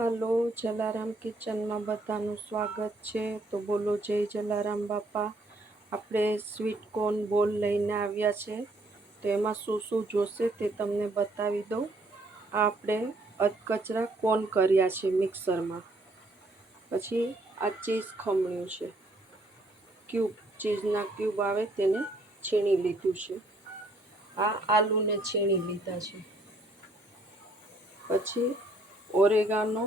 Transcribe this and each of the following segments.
હાલો, જલારામ કિચનમાં બધાનું સ્વાગત છે. તો બોલો જય જલારામ બાપા. આપણે સ્વીટ કોર્ન બોલ લઈને આવ્યા છે. તો એમાં શું શું જોશે તે તમને બતાવી દઉં. આપણે અધકચરા કોર્ન કર્યા છે મિક્સરમાં. પછી આ ચીઝ ખમણ્યું છે, ક્યુબ ચીઝના ક્યુબ આવે તેને છીણી લીધું છે. આ આલુને છીણી લીધા છે. પછી ઓરેગાનો,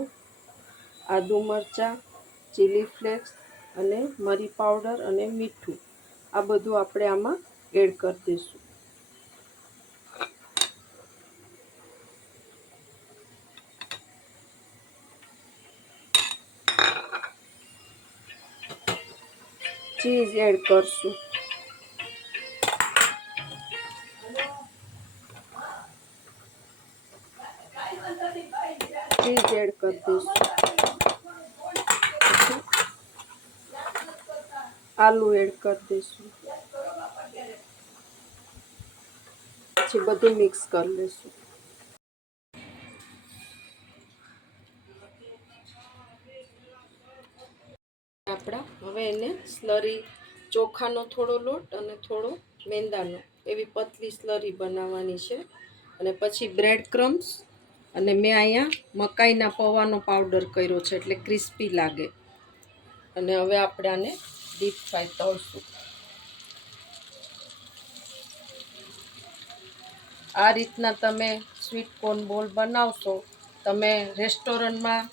આદુ મરચાં, ચીલી ફ્લેક્સ અને મરી પાવડર અને મીઠું, આ બધું આપણે આમાં એડ કરી દઈશું. ચીઝ એડ કરશું. ચીઝ એડ કરી દઈશું. આલુ એડ કરી દઈશું. પછી બધું મિક્સ કરી લઈશું. આપણા હવે એને સ્લરી, ચોખાનો થોડો લોટ અને થોડો મેંદાનો, એવી પતલી સ્લરી બનાવવાની છે. અને પછી બ્રેડ ક્રમ્સ, અને મેં અહીંયા મકાઈના પૌવાનો પાવડર કર્યો છે એટલે ક્રિસ્પી લાગે. અને હવે આપણે આને ડીપ ફ્રાય તળશું. આ રીતના તમે સ્વીટ કોર્ન બોલ બનાવશો, તમે રેસ્ટોરન્ટમાં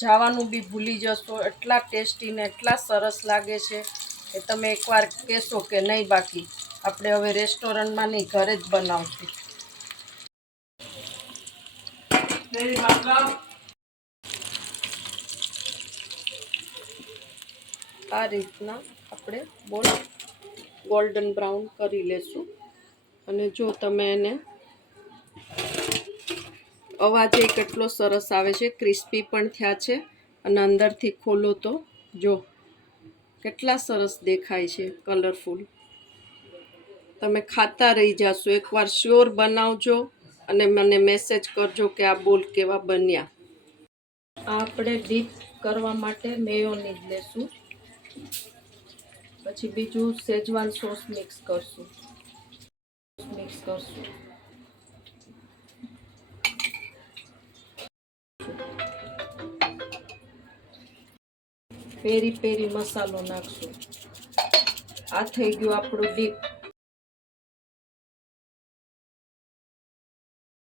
જવાનું બી ભૂલી જશો. એટલા ટેસ્ટી ને એટલા સરસ લાગે છે કે તમે એકવાર કહેશો કે નહીં બાકી આપણે હવે રેસ્ટોરન્ટમાં નહીં, ઘરે જ બનાવશું. આ રીતના આપણે બોલ ગોલ્ડન બ્રાઉન કરી લેશું. અને જો તમે એને અવાજ કેટલો સરસ આવે છે, ક્રિસ્પી પણ થયા છે. અને અંદરથી ખોલો તો જો કેટલા સરસ દેખાય છે, કલરફુલ. તમે ખાતા રહી જશો. એકવાર શ્યોર બનાવજો અને મને મેસેજ કરજો કે આ બોલ કેવા બન્યા. આપણે ડીપ કરવા માટે મેયોનીઝ લેશું. પછી બીજું શેઝવાન સોસ મિક્સ કરશું. પેરી પેરી મસાલો નાખશું. આ થઈ ગયું આપણું ડીપ.